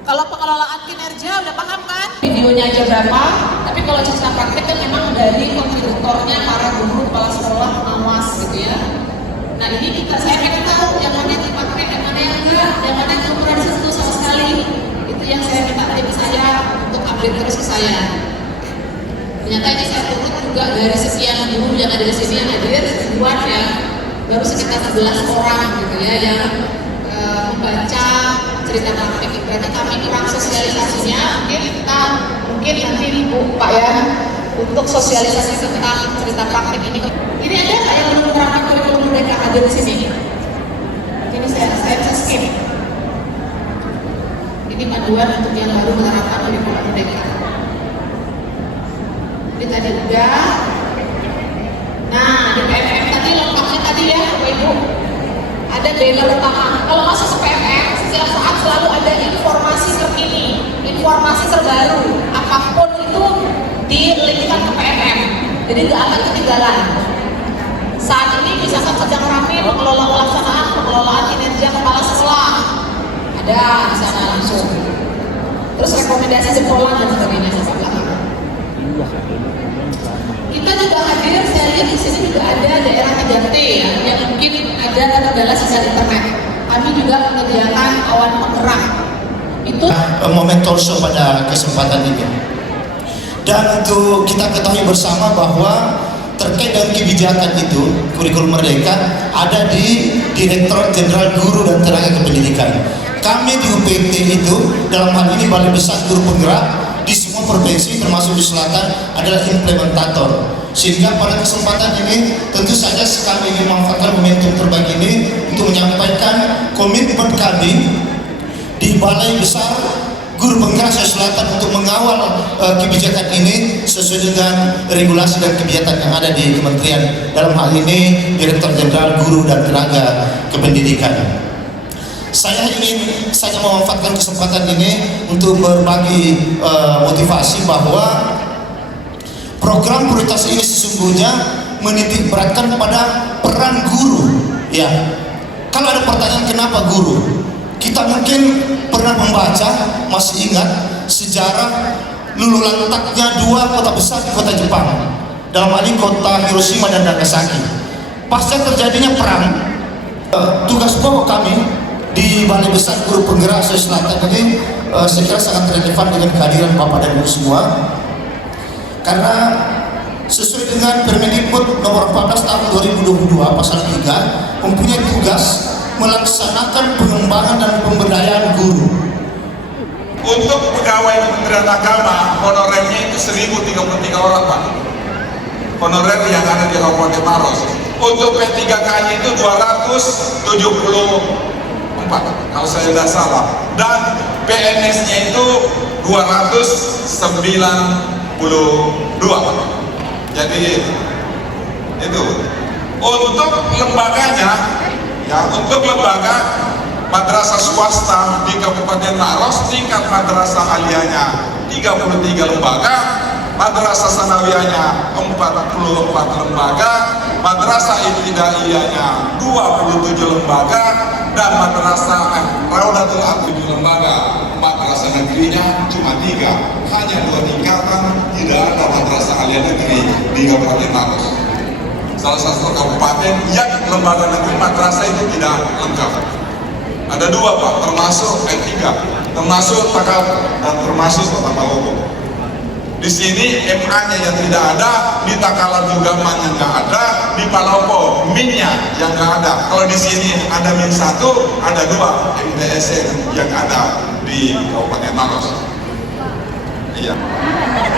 Kalau pengelolaan kinerja udah paham kan? Videonya aja berapa? Tapi kalau cerita praktek kan memang dari kontributornya para guru, kepala sekolah, pengawas gitu ya. Nah ini saya pengen tahu yang mana yang dipakai, yang mana yang enggak, yang mana yang belum pernah disentuh sama sekali. Itu yang saya minta tim saya untuk update terus ke saya. Ternyata ini saya turut juga dari sekian guru yang ada di sini yang hadir, ribuan ya, baru sekitar 11 orang gitu ya yang membaca cerita praktek. Berarti kami kurang sosialisasinya, mungkin nanti Ibu Pak ya untuk sosialisasi tentang cerita praktek ini. Ini ada nggak yang belum menerapkan kurikulum Merdeka ada di sini? Ini saya skip. Ini panduan untuk yang baru menerapkan kurikulum Merdeka. Ini tadi udah. Nah di PMM tadi lengkapnya tadi ya Bapak Ibu. Ada banner utama. Kalau masuk ke PMM setiap saat selalu ada informasi terkini, informasi terbaru. Apapun itu dilinkkan ke PMM. Jadi nggak akan ketinggalan. Saat ini misalkan sedang ramai pengelolaan kinerja kepala sekolah. Ada di sana langsung. Terus rekomendasi jempolan dan sebagainya sampai belakang. Kita juga hadir, saya lihat di sini juga ada daerah 3T ya, yang mungkin ada kendala sinyal internet. Kami juga menyediakan awan penggerak. Itu momen torso pada kesempatan ini. Dan untuk kita ketahui bersama bahwa terkait dengan kebijakan itu, kurikulum Merdeka ada di Direktorat Jenderal Guru dan Tenaga Kependidikan. Kami di UPT itu dalam hal ini Balai Besar Guru Penggerak di semua provinsi termasuk di selatan adalah implementator. Sehingga pada kesempatan ini tentu saja kami ingin memanfaatkan momentum terbaik ini untuk menyampaikan komitmen kami di Balai Besar Guru Penggerak Selatan untuk mengawal kebijakan ini sesuai dengan regulasi dan kebijakan yang ada di kementerian. Dalam hal ini Direktur Jenderal Guru dan Tenaga Kependidikan. Saya ingin saja memanfaatkan kesempatan ini untuk berbagi motivasi bahwa program prioritas ini sesungguhnya menitik beratkan pada peran guru. Ya, kalau ada pertanyaan kenapa guru, kita mungkin pernah membaca, masih ingat sejarah lulu lantaknya dua kota besar di kota Jepang, dalam hal ini kota Hiroshima dan Nagasaki. Pasca terjadinya perang, tugas pokok kami di Balai Besar Guru Penggerak Selatan ini saya kira sangat relevan dengan kehadiran Bapak dan Ibu semua, karena sesuai dengan Permendikbud nomor 14 tahun 2022 pasal 3 mempunyai tugas melaksanakan pengembangan dan pemberdayaan guru. Untuk pegawai Kementerian Agama, honorernya itu 1033 orang Pak, honorer yang ada di Kabupaten Maros. Untuk P3K-nya itu 274 kalau saya tidak salah, dan PNS-nya itu 292. Jadi itu untuk lembaganya ya, untuk lembaga madrasah swasta di Kabupaten Maros, tingkat madrasah aliyahnya 33 lembaga, madrasah sanawiyahnya 44 lembaga, madrasah ibtidaiyahnya 27 lembaga, dan madrasah Raudatul Aqib 7 lembaga. Madrasah negerinya cuma 3, hanya 2 tingkatan, tidak ada madrasah aliyah negeri di Kabupaten Maros. Salah satu kabupaten yang lembaga negeri madrasah itu tidak lengkap. Ada 2 Pak, termasuk P3, termasuk Takal dan termasuk Kota Palopo. Di sini MA-nya yang tidak ada, di Takalar juga MA-nya nggak ada, di Palopo MIN-nya yang nggak ada. Kalau di sini ada MIN 1, ada 2 MTSN yang ada di Kabupaten Maros. Iya.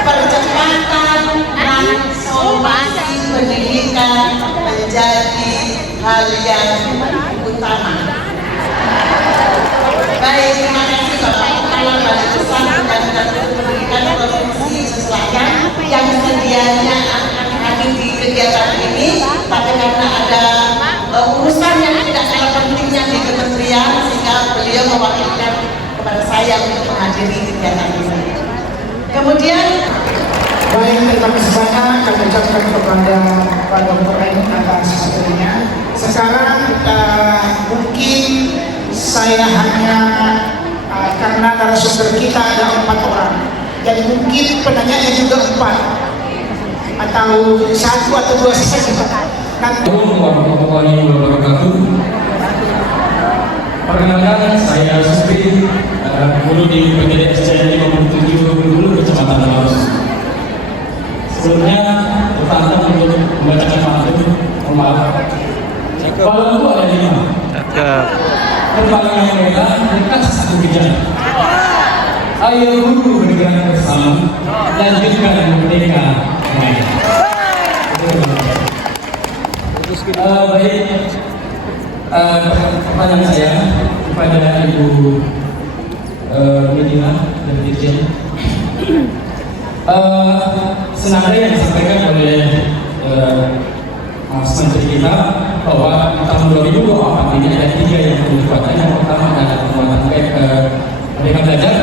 Percepatan transformasi pendidikan menjadi hal yang utama. Baik, terima kasih Bapak Kepala Balai Besar dan Pendidikan Provinsi Selatan yang sedianya akan hadir di kegiatan ini, tapi karena ada urusan yang tidak kalah pentingnya di kementerian, sehingga beliau mewakilkan kepada saya untuk menghadiri kegiatan ini. Kemudian, baik, terima kasih banyak. ucapkan kepada Pak Dr. Ainun atas materinya. Sekarang mungkin saya hanya karena narasumber kita ada 4 orang, jadi mungkin penanyanya juga 4 atau 1 atau 2 saja. Assalamualaikum warahmatullahi wabarakatuh. Perkenalkan, saya Supri, guru di PTD SCN 57 dulu Kecamatan Maros. Sebelumnya, pertama untuk membacakan pantun, maaf. Kalau itu ada 5. Pertama yang merah, bekas satu bijak. Ayo guru bergerak bersama, lanjutkan merdeka raya. Baik, pertanyaan saya kepada Ibu Medina dan Dirjen. Senada yang disampaikan oleh Mas Menteri kita bahwa tahun 2024 ini ada 3 yang perlu dikuatkan. Yang pertama adalah penguatan Merdeka Belajar,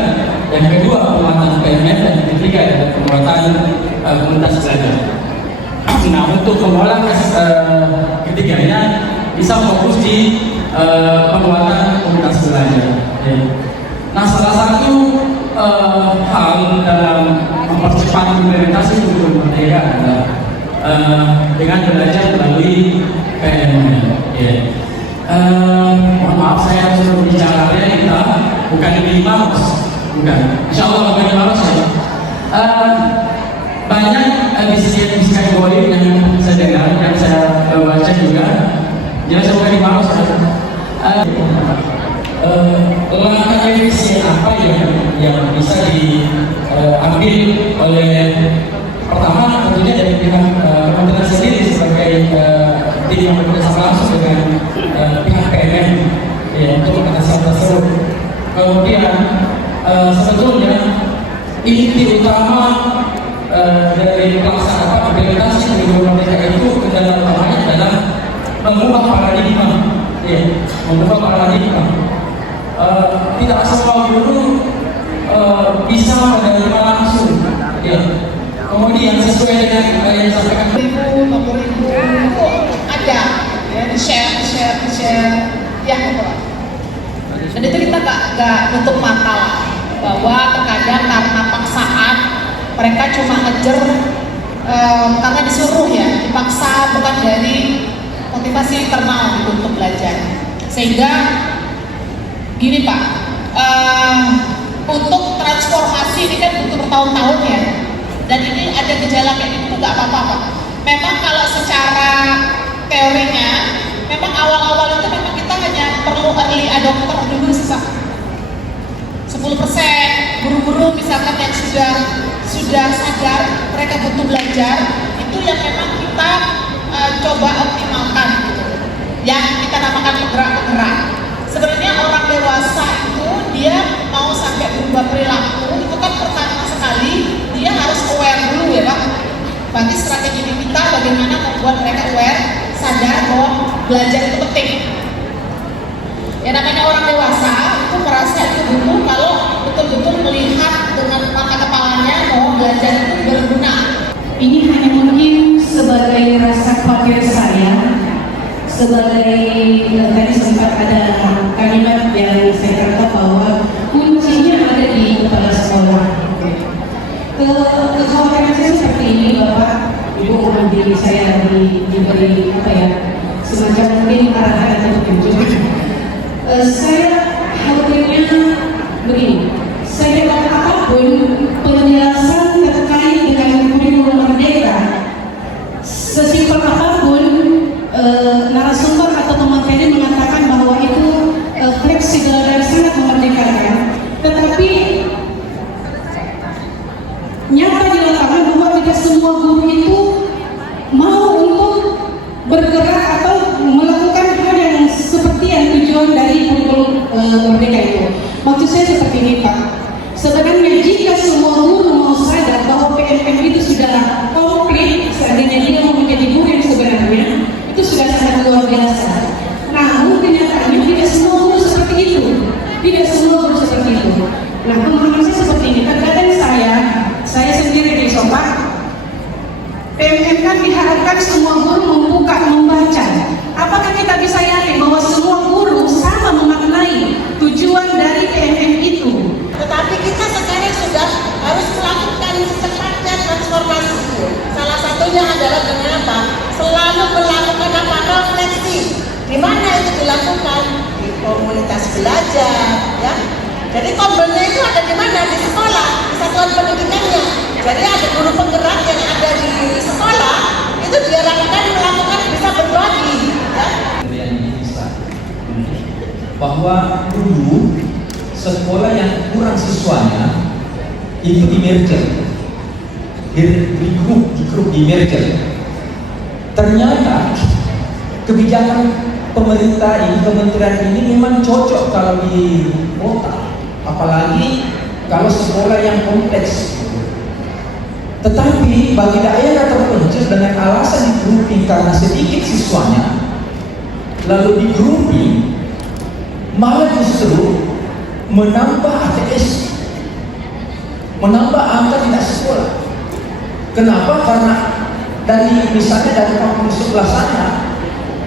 yang kedua penguatan PMN, dan yang ketiga adalah penguatan komunitas belajar. Nah, untuk mengolah ketiganya bisa fokus di penguatan komunitas belajar. Nah, salah satu hal dalam mempercepat implementasi kurikulum merdeka adalah dengan belajar melalui PMN. Mohon maaf, saya harus berbicara kita bukan di Maros, bukan. Insya Allah bukan di Maros ya. Banyak bisikan boleh yang saya dengar, yang saya baca juga. Jelas bukan di Maros ya. Langkah revisi apa yang bisa diambil oleh pertama tentunya dari pihak kementerian sendiri sebagai tim yang bekerjasama langsung dengan pihak PMN untuk mengatasi hal tersebut. Kemudian sebetulnya inti utama dari pelaksanaan implementasi kurikulum merdeka itu kendala utamanya adalah mengubah paradigma, mengubah paradigma. Tidak semua guru bisa menerima langsung. Kemudian sesuai dengan yang disampaikan ribu ada ya di share yang dan itu kita nggak nutup mata lah bahwa terkadang karena paksaan mereka cuma ngejar karena disuruh ya, dipaksa, bukan dari motivasi internal gitu untuk belajar. Sehingga gini Pak, untuk transformasi ini kan butuh bertahun-tahun ya. Dan ini ada gejala kayak gitu nggak apa-apa Pak. Memang kalau secara teorinya, memang awal-awal itu memang kita hanya perlu early adopter dulu sisa 10%. Guru-guru misalkan yang sudah sadar mereka butuh belajar, itu yang memang kita coba optimalkan gitu. Yang kita namakan penggerak-penggerak. Sebenarnya orang dewasa itu dia mau sampai berubah perilaku itu kan pertama sekali dia harus aware dulu ya Pak. Berarti strategi kita bagaimana membuat mereka aware, sadar bahwa belajar itu penting. Ya namanya orang dewasa itu merasa itu dulu kalau betul-betul melihat dengan mata kepalanya bahwa belajar itu berguna. Ini hanya mungkin sebagai rasa khawatir saya, sebagai tadi sempat ada kalimat yang saya kata bahwa kuncinya ada di kepala sekolah. Kekhawatiran saya seperti ini, Bapak, Ibu mengambil saya diberi apa ya, semacam mungkin arahan atau petunjuk. Saya khawatirnya begini, saya kata apapun penjelasan terkait dengan kurikulum merdeka, sesimpel apapun narasumber atau pemateri mengatakan bahwa itu fleksibel dan sangat memerdekakan, tetapi nyata di lapangan bahwa tidak semua guru itu mau untuk bergerak atau melakukan hal yang seperti yang tujuan dari kurikulum merdeka itu. Maksud saya seperti ini Pak, sebenarnya jika semua guru mau sadar bahwa PMN itu sudah komplit, seandainya dia mau menjadi guru yang sebenarnya, itu sudah sangat luar biasa. Namun kenyataannya tidak semua guru seperti itu, tidak semua guru seperti itu. Nah, pemahaman saya seperti ini. Terkadang saya sendiri di Sobat PMNK dengan diharapkan semua guru membaca. Apakah kita bisa yakin bahwa semua guru sama memaknai tujuan dari PMM itu? Tetapi kita sekarang sudah harus melakukan secepatnya transformasi. Salah satunya adalah dengan apa? Selalu melakukan apa? Refleksi. Di mana itu dilakukan? Di komunitas belajar, ya. Jadi kombennya itu ada di mana? Di sekolah, di satuan pendidikannya. Jadi ada guru penggerak yang ada di sekolah, itu diharapkan melakukan bisa berbagi, ya. Bahwa dulu sekolah yang kurang siswanya itu di merger, di grup di merger. Ternyata kebijakan pemerintah ini, kementerian ini memang cocok kalau di kota, apalagi kalau sekolah yang kompleks. Tetapi bagi daerah terpencil dengan alasan di grouping karena sedikit siswanya, lalu di grouping malah justru menambah ATS, menambah angka tidak sekolah. Kenapa? Karena misalnya dari kampung sebelah sana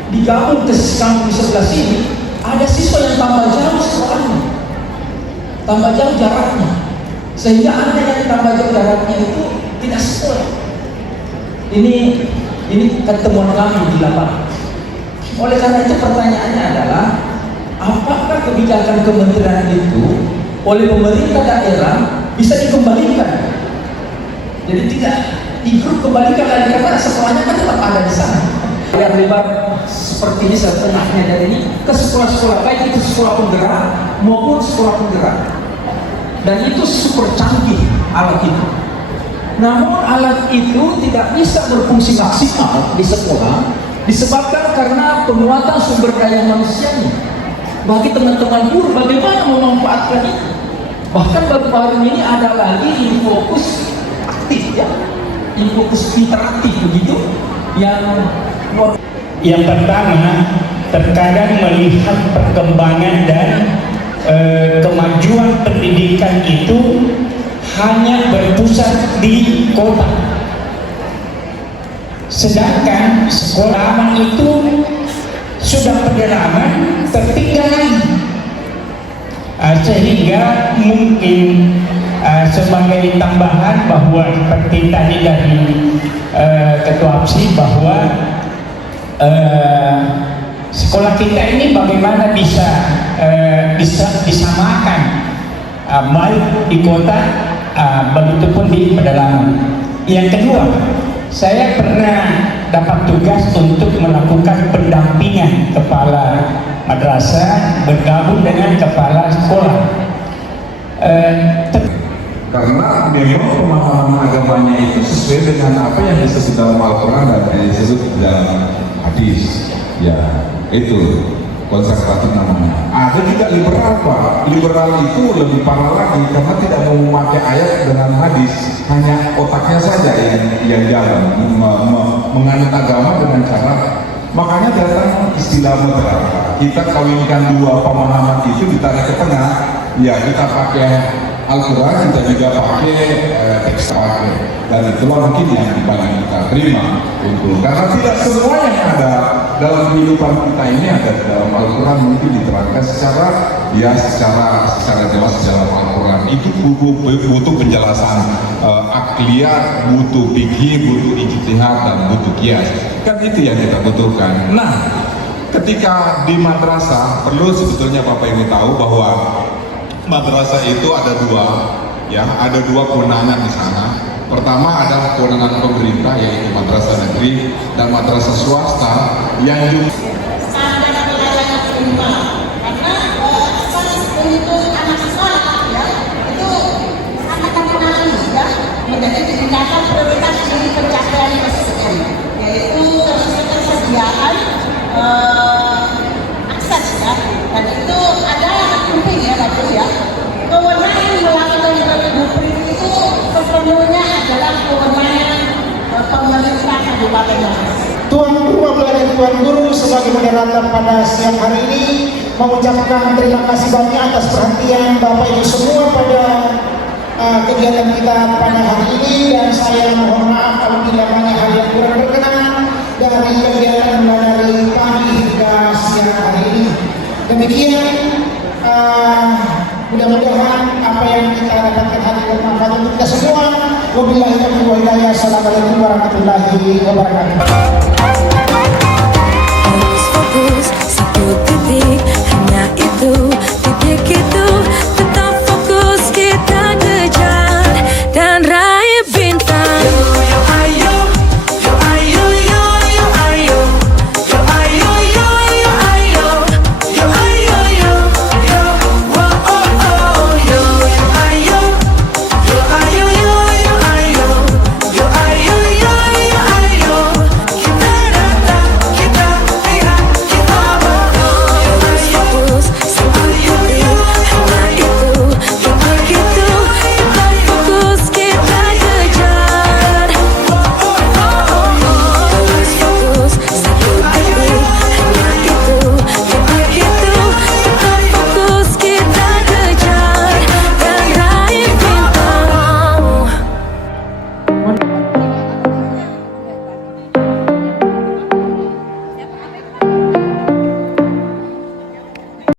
digabung ke kampung sebelah sini, ada siswa yang tambah jauh sekolahnya, tambah jauh jaraknya, sehingga anak yang tambah jauh jaraknya itu tidak sekolah. Ini ketemuan kami di lapangan. Oleh karena itu pertanyaannya adalah, apakah kebijakan kementerian itu oleh pemerintah daerah bisa dikembalikan? Jadi tidak dikembalikan lagi karena sekolahnya kan tetap ada di sana. Yang lebar seperti ini setengahnya dari ini ke sekolah-sekolah, baik itu sekolah penggerak maupun sekolah penggerak. Dan itu super canggih alat itu. Namun alat itu tidak bisa berfungsi maksimal di sekolah disebabkan karena penguatan sumber daya manusianya. Bagi teman-teman guru, bagaimana memanfaatkan itu? Bahkan baru-baru ini ada lagi Infokus aktif, ya, Infokus interaktif begitu, yang pertama, terkadang melihat perkembangan dan kemajuan pendidikan itu hanya berpusat di kota, sedangkan sekolah itu sudah pedalaman tertinggal lagi, sehingga mungkin sebagai tambahan bahwa seperti tadi dari Ketua APSI bahwa sekolah kita ini bagaimana bisa disamakan baik di kota begitupun di pedalaman. Yang kedua, saya pernah dapat tugas untuk melakukan pendampingan kepala madrasah bergabung dengan kepala sekolah. Karena memang pemahaman agamanya itu sesuai dengan apa yang disebut dalam Al-Quran dan disebut dalam hadis. Ya, itu konservatif namanya. Ada juga liberal, Pak. Liberal itu lebih parah lagi karena tidak mau memakai ayat dengan hadis, hanya otaknya saja yang jalan, menganut agama dengan cara. Makanya datang istilah moderat. Kita kawinkan dua pemahaman itu, ditarik ke tengah. Ya, kita pakai Al-Quran, kita juga pakai teks pakai, dan itulah mungkin yang paling kita terima untuk, karena tidak semua yang ada dalam kehidupan kita ini ada dalam Al-Quran mungkin diterangkan secara jelas dalam Al-Quran. Itu butuh penjelasan akliyat, butuh fikih, butuh ijtihad, dan butuh qiyas. Kan itu yang kita butuhkan. Nah, ketika di madrasah perlu sebetulnya Bapak Ibu tahu bahwa madrasah itu ada dua kewenangan di sana. Pertama ada kewenangan pemerintah yaitu madrasah negeri dan madrasah swasta yang juga ada pelayanan minimal karena untuk anak sekolah, ya, itu sangat mempengaruhi, ya, menjadi indikator prioritas di pencapaian SDM, yaitu ketersediaan akses, ya, dan itu ada penting, ya, Bapak, ya. Kewenangan melakukan blueprint itu sepenuhnya adalah kewenangan pemerintah Kabupaten Maros. Tuan Guru Mempelai Tuan Guru sebagai moderator pada siang hari ini mengucapkan terima kasih banyak atas perhatian Bapak Ibu semua pada kegiatan kita pada hari ini, dan saya mohon maaf kalau tidak banyak hal yang kurang berkenan. Wassalamualaikum warahmatullahi wabarakatuh.